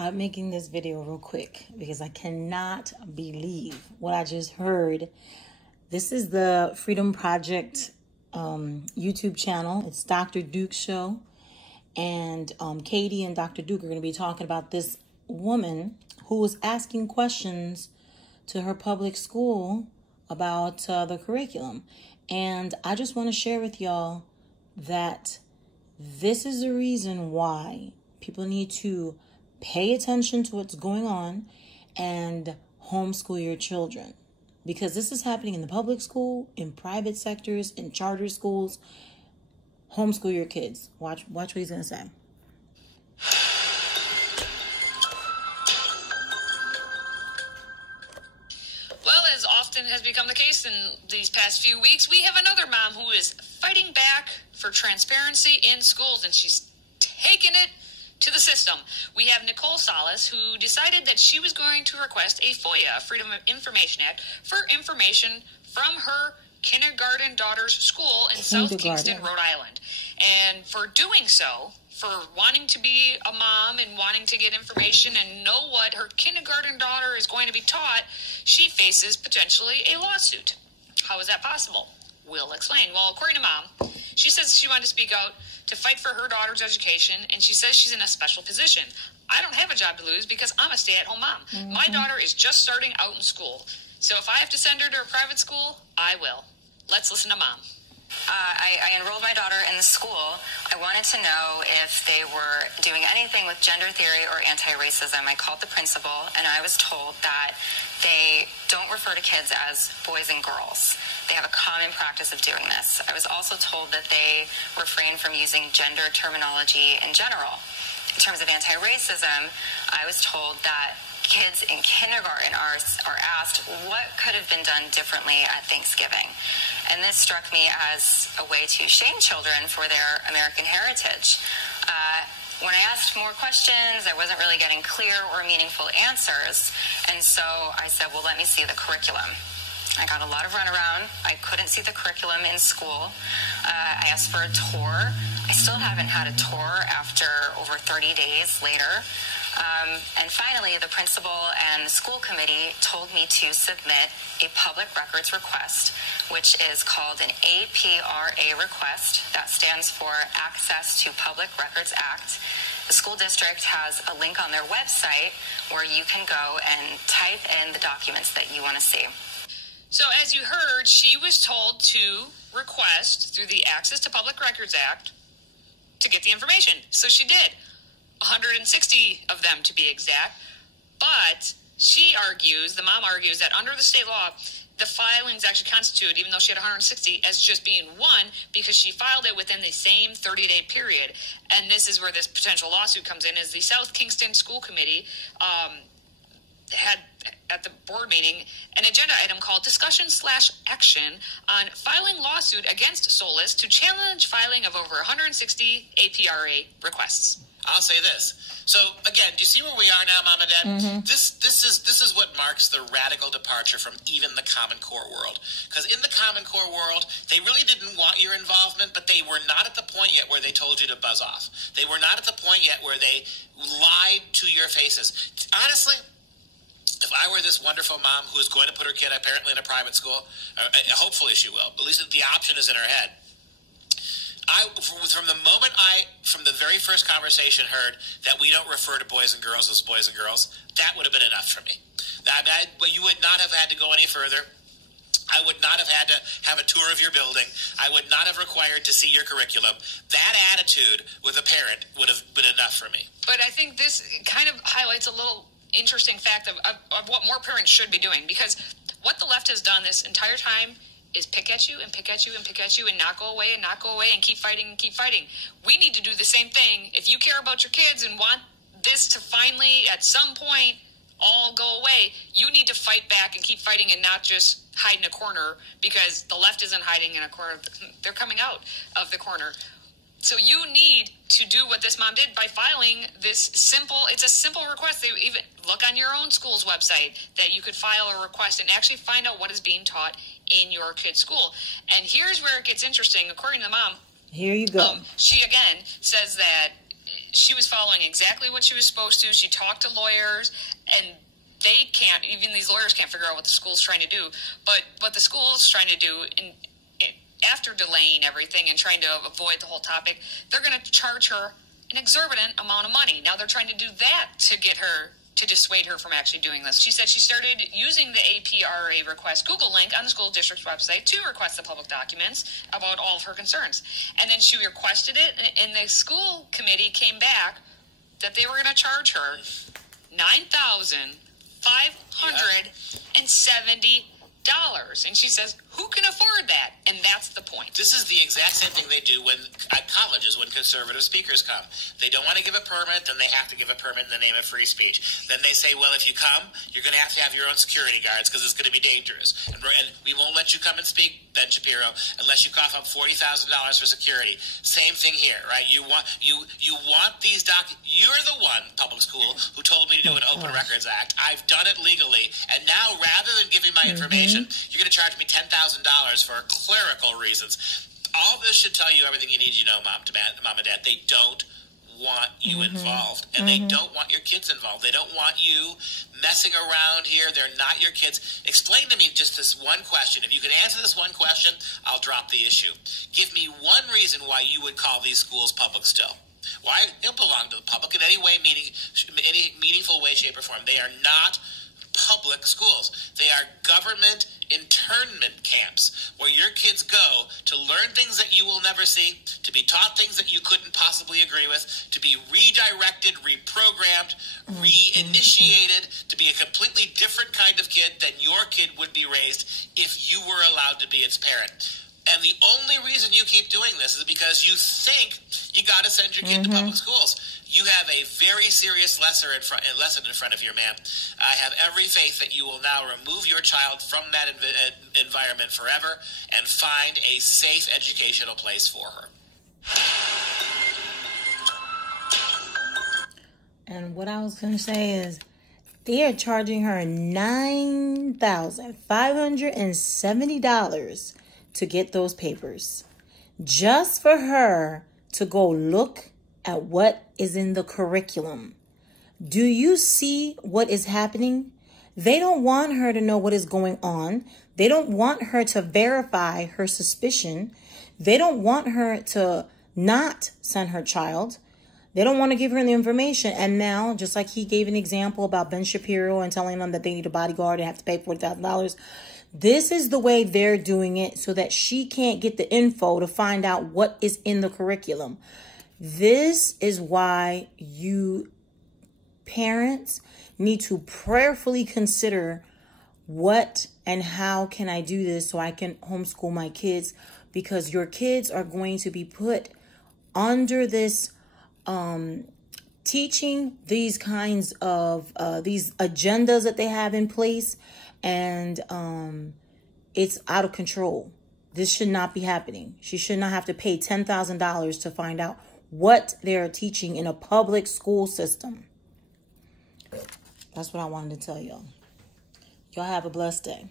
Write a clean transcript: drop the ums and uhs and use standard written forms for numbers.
I'm making this video real quick because I cannot believe what I just heard. This is the Freedom Project YouTube channel. It's Dr. Duke's show. And Katie and Dr. Duke are going to be talking about this woman who was asking questions to her public school about the curriculum. And I just want to share with y'all that this is the reason why people need to pay attention to what's going on and homeschool your children. Because this is happening in the public school, in private sectors, in charter schools. Homeschool your kids. Watch what he's going to say. Well, as often has become the case in these past few weeks, we have another mom who is fighting back for transparency in schools, and she's taking it to the system. We have Nicole Salas, who decided that she was going to request a FOIA, Freedom of Information Act, for information from her kindergarten daughter's school in South Kingston, Rhode Island. And for doing so, for wanting to be a mom and wanting to get information and know what her kindergarten daughter is going to be taught, she faces potentially a lawsuit. How is that possible? We'll explain. Well, according to Mom, she says she wanted to speak out to fight for her daughter's education, and she says she's in a special position. I don't have a job to lose because I'm a stay-at-home mom. Mm-hmm. My daughter is just starting out in school. So if I have to send her to a private school, I will. Let's listen to Mom. I enrolled my daughter in the school. I wanted to know if they were doing anything with gender theory or anti-racism. I called the principal, and I was told that they don't refer to kids as boys and girls. They have a common practice of doing this. I was also told that they refrain from using gender terminology in general. In terms of anti-racism, I was told that kids in kindergarten are asked what could have been done differently at Thanksgiving. And this struck me as a way to shame children for their American heritage. When I asked more questions, I wasn't really getting clear or meaningful answers. And so I said, well, let me see the curriculum. I got a lot of runaround. I couldn't see the curriculum in school. I asked for a tour. I still haven't had a tour after over 30 days later. And finally, the principal and the school committee told me to submit a public records request, which is called an APRS request. That stands for Access to Public Records Act. The school district has a link on their website where you can go and type in the documents that you want to see. So as you heard, she was told to request through the Access to Public Records Act to get the information. So she did. 160 of them to be exact. But she argues, the mom argues, that under the state law, the filings actually constitute, even though she had 160, as just being one because she filed it within the same 30-day period. And this is where this potential lawsuit comes in, is the South Kingston School Committee had at the board meeting an agenda item called discussion/action on filing lawsuit against Solis to challenge filing of over 160 APRA requests. I'll say this. So again, do you see where we are now, Mom and Dad? Mm-hmm. This is what marks the radical departure from even the Common Core world. Because in the Common Core world, they really didn't want your involvement, but they were not at the point yet where they told you to buzz off. They were not at the point yet where they lied to your faces. Honestly, if I were this wonderful mom who is going to put her kid apparently in a private school, hopefully she will, at least the option is in her head. From the very first conversation, heard that we don't refer to boys and girls as boys and girls, that would have been enough for me. You would not have had to go any further. I would not have had to have a tour of your building. I would not have required to see your curriculum. That attitude with a parent would have been enough for me. But I think this kind of highlights a little interesting fact of what more parents should be doing, because what the left has done this entire time is pick at you and pick at you and pick at you and not go away and not go away and keep fighting and keep fighting. We need to do the same thing. If you care about your kids and want this to finally, at some point, all go away, you need to fight back and keep fighting and not just hide in a corner, because the left isn't hiding in a corner. They're coming out of the corner. So you need to do what this mom did by filing this it's a simple request. They even look on your own school's website that you could file a request and actually find out what is being taught in your kid's school. And here's where it gets interesting. According to the mom, here you go. She again says that she was following exactly what she was supposed to. She talked to lawyers, and they can't, even these lawyers can't figure out what the school's trying to do. But what the school's trying to do, after delaying everything and trying to avoid the whole topic, they're going to charge her an exorbitant amount of money. Now they're trying to do that to get her, to dissuade her from actually doing this. She said she started using the APRS request Google link on the school district's website to request the public documents about all of her concerns. And then she requested it, and the school committee came back that they were going to charge her $9,570. And she says, who can afford that? And that's the point. This is the exact same thing they do when at colleges when conservative speakers come. They don't want to give a permit, then they have to give a permit in the name of free speech. Then they say, well, if you come, you're going to have your own security guards because it's going to be dangerous. And we won't let you come and speak, Ben Shapiro, unless you cough up $40,000 for security. Same thing here, right? You want these you're the one, public school, who told me to do an Open Records Act. I've done it legally. And now, rather than giving my information, you're going to charge me $10,000 for clerical reasons. All this should tell you everything you need to know, Mom and Dad. They don't want you involved, and they don't want your kids involved. They don't want you messing around here. They're not your kids. Explain to me just this one question. If you can answer this one question, I'll drop the issue. Give me one reason why you would call these schools public still. Why? They'll belong to the public in any meaningful way, shape, or form. They are not public schools. They are government internment camps where your kids go to learn things that you will never see, to be taught things that you couldn't possibly agree with, to be redirected, reprogrammed, reinitiated, to be a completely different kind of kid than your kid would be raised if you were allowed to be its parent. And the only reason you keep doing this is because you think you got to send your kid to public schools. You have a very serious lesson in front of you, ma'am. I have every faith that you will now remove your child from that environment forever and find a safe educational place for her. And what I was going to say is they are charging her $9,570 to get those papers, just for her to go look at what is in the curriculum. Do you see what is happening? They don't want her to know what is going on. They don't want her to verify her suspicion. They don't want her to not send her child. They don't want to give her the information. And now, just like he gave an example about Ben Shapiro and telling them that they need a bodyguard and have to pay $40,000, this is the way they're doing it so that she can't get the info to find out what is in the curriculum. This is why you parents need to prayerfully consider what and how can I do this so I can homeschool my kids, because your kids are going to be put under this teaching these kinds of these agendas that they have in place, and it's out of control. This should not be happening. She should not have to pay $10,000 to find out what they're teaching in a public school system. That's what I wanted to tell y'all. Y'all have a blessed day.